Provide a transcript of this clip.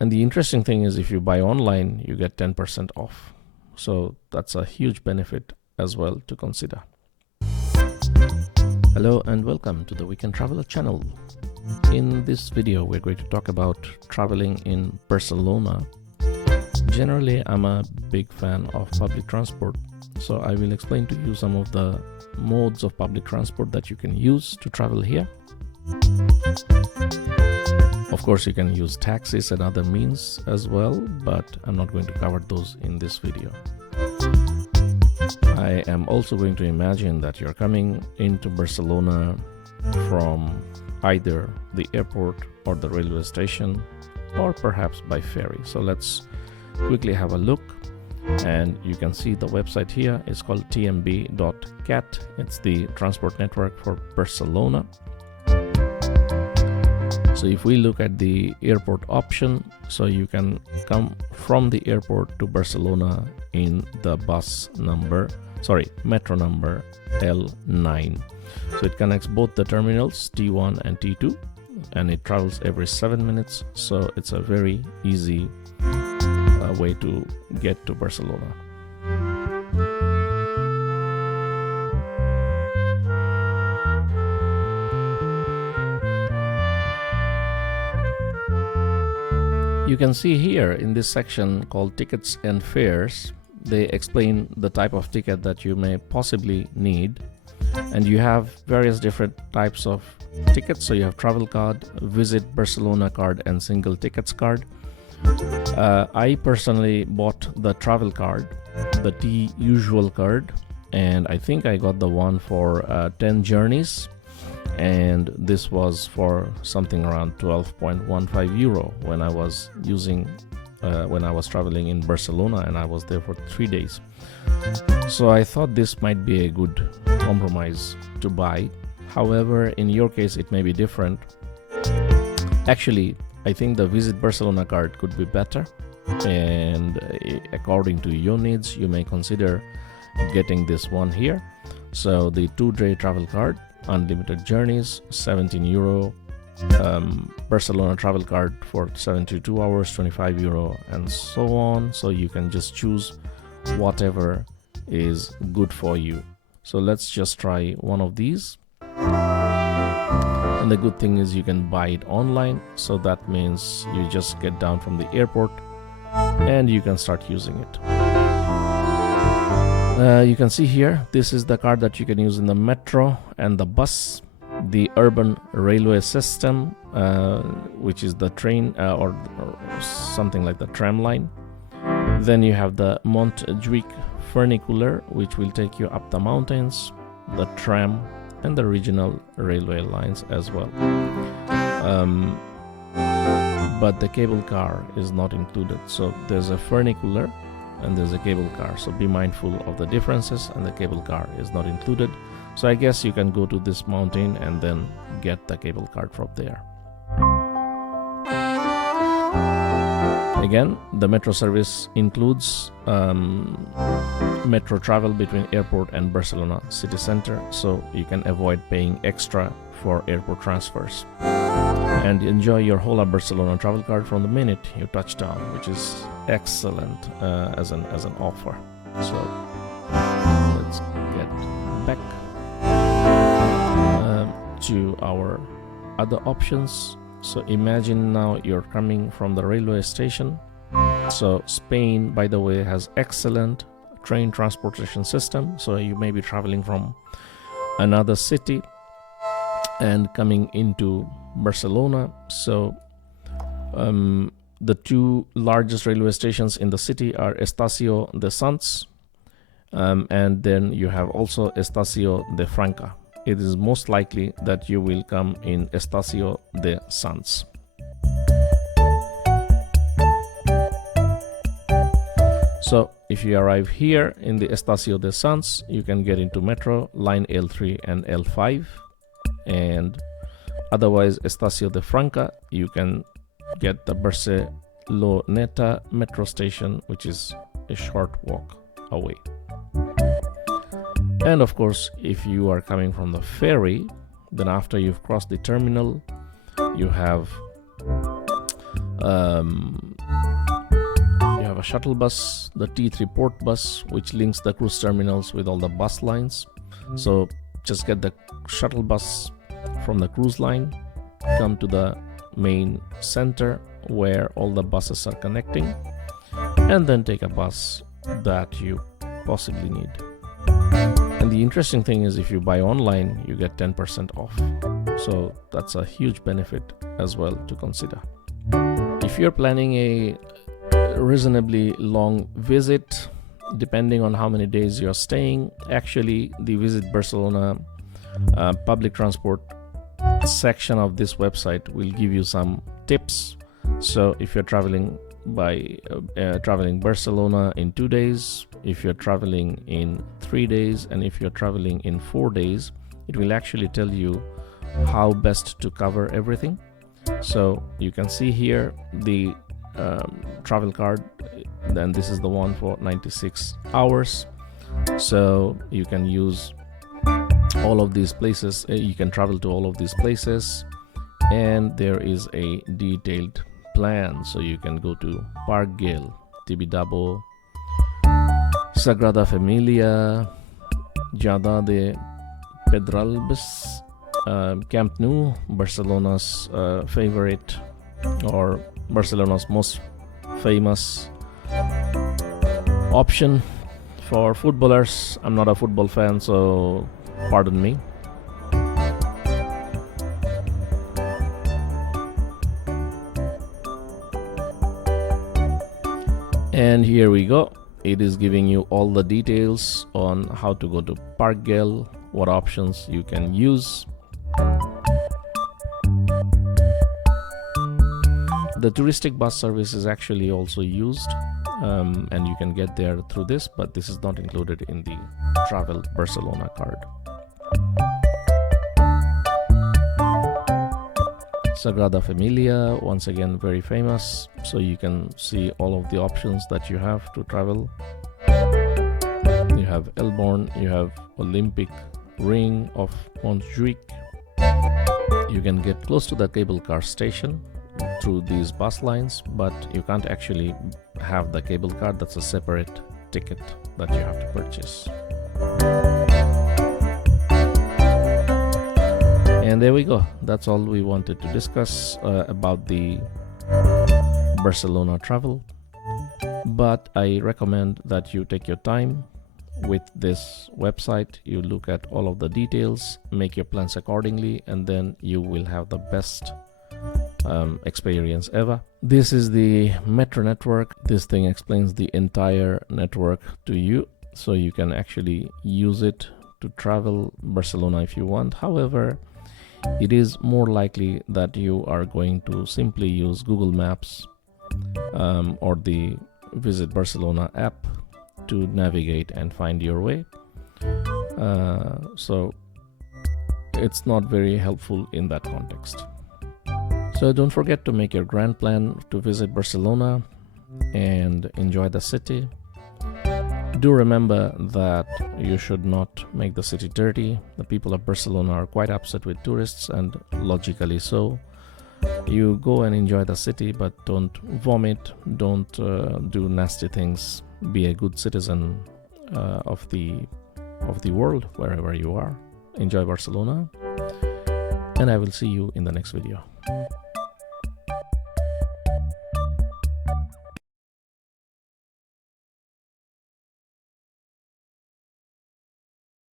And the interesting thing is if you buy online, you get 10% off. So that's a huge benefit as well to consider. Hello and welcome to the Weekend Traveler channel. In this video, we're going to talk about traveling in Barcelona. Generally, I'm a big fan of public transport, so I will explain to you some of the modes of public transport that you can use to travel here. Of course, you can use taxis and other means as well, but I'm not going to cover those in this video. I am also going to imagine that you're coming into Barcelona from either the airport or the railway station, or perhaps by ferry. So let's quickly have a look, and you can see the website here is called tmb.cat. It's the transport network for Barcelona. So if we look at the airport option, so you can come from the airport to Barcelona in the metro number L9. So it connects both the terminals T1 and T2, and it travels every 7 minutes. So it's a very easy way to get to Barcelona. You can see here in this section called Tickets and Fares, they explain the type of ticket that you may possibly need. And you have various different types of tickets. So you have travel card, visit Barcelona card, and single tickets card. I personally bought the travel card, the T usual card, and I think I got the one for 10 journeys. And this was for something around 12.15 euro when I was traveling in Barcelona, and I was there for 3 days. So I thought this might be a good compromise to buy. However, in your case, it may be different. Actually, I think the Visit Barcelona card could be better, and according to your needs, you may consider getting this one here. So the 2-day travel card, unlimited journeys, 17 euro, Barcelona travel card for 72 hours, 25 euro, and so on. So you can just choose whatever is good for you. So let's just try one of these. And the good thing is you can buy it online. So that means you just get down from the airport and you can start using it. You can see here, this is the card that you can use in the metro and the bus, the urban railway system, which is the train or something like the tram line. Then you have the Montjuic funicular, which will take you up the mountains, the tram, and the regional railway lines as well. But the cable car is not included. So there's a funicular and there's a cable car, so be mindful of the differences, and the cable car is not included. So I guess you can go to this mountain and then get the cable car from there. Again, the metro service includes metro travel between airport and Barcelona city center, so you can avoid paying extra for airport transfers and enjoy your whole Barcelona travel card from the minute you touch down, which is excellent as an offer. So let's get back to our other options. So imagine now you're coming from the railway station. So Spain, by the way, has excellent train transportation system. So you may be traveling from another city and coming into Barcelona. So the two largest railway stations in the city are Estació de Sants, and then you have also Estació de Franca. It is most likely that you will come in Estació de Sants. So if you arrive here in the Estació de Sants, you can get into metro line L3 and L5, and otherwise Estació de Franca, you can get the Barceloneta metro station, which is a short walk away. And of course, if you are coming from the ferry, then after you've crossed the terminal, you have You have a shuttle bus, the T3 port bus, which links the cruise terminals with all the bus lines. So just get the shuttle bus from the cruise line, come to the main center where all the buses are connecting, and then take a bus that you possibly need. And the interesting thing is, if you buy online, you get 10% off. So that's a huge benefit as well to consider. If you're planning a reasonably long visit, depending on how many days you're staying, actually the Visit Barcelona public transport section of this website will give you some tips. So if you're traveling traveling Barcelona in 2 days, if you're traveling in 3 days, and if you're traveling in 4 days, it will actually tell you how best to cover everything. So you can see here the travel card, then this is the one for 96 hours. So you can use all of these places, you can travel to all of these places, and there is a detailed plan. So you can go to Park Güell, Tibidabo, Sagrada Familia, Jada de Pedralbes, Camp Nou, Barcelona's favorite, or Barcelona's most famous option for footballers. I'm not a football fan, so pardon me. And here we go. It is giving you all the details on how to go to Park Güell, what options you can use. The touristic bus service is actually also used, and you can get there through this, but this is not included in the Travel Barcelona card. Sagrada Familia, once again very famous, so you can see all of the options that you have to travel. You have Elborn, you have Olympic Ring of Montjuic. You can get close to the cable car station through these bus lines, but you can't actually have the cable car. That's a separate ticket that you have to purchase. And there we go. That's all we wanted to discuss about the Barcelona travel. But I recommend that you take your time with this website. You look at all of the details, make your plans accordingly, and then you will have the best experience ever. This is the metro network. This thing explains the entire network to you, so you can actually use it to travel Barcelona if you want. However, it is more likely that you are going to simply use Google Maps or the Visit Barcelona app to navigate and find your way. So it's not very helpful in that context. So don't forget to make your grand plan to visit Barcelona and enjoy the city. Do remember that you should not make the city dirty. The people of Barcelona are quite upset with tourists, and logically so. You go and enjoy the city, but don't vomit, don't do nasty things. Be a good citizen of the world wherever you are. Enjoy Barcelona, and I will see you in the next video.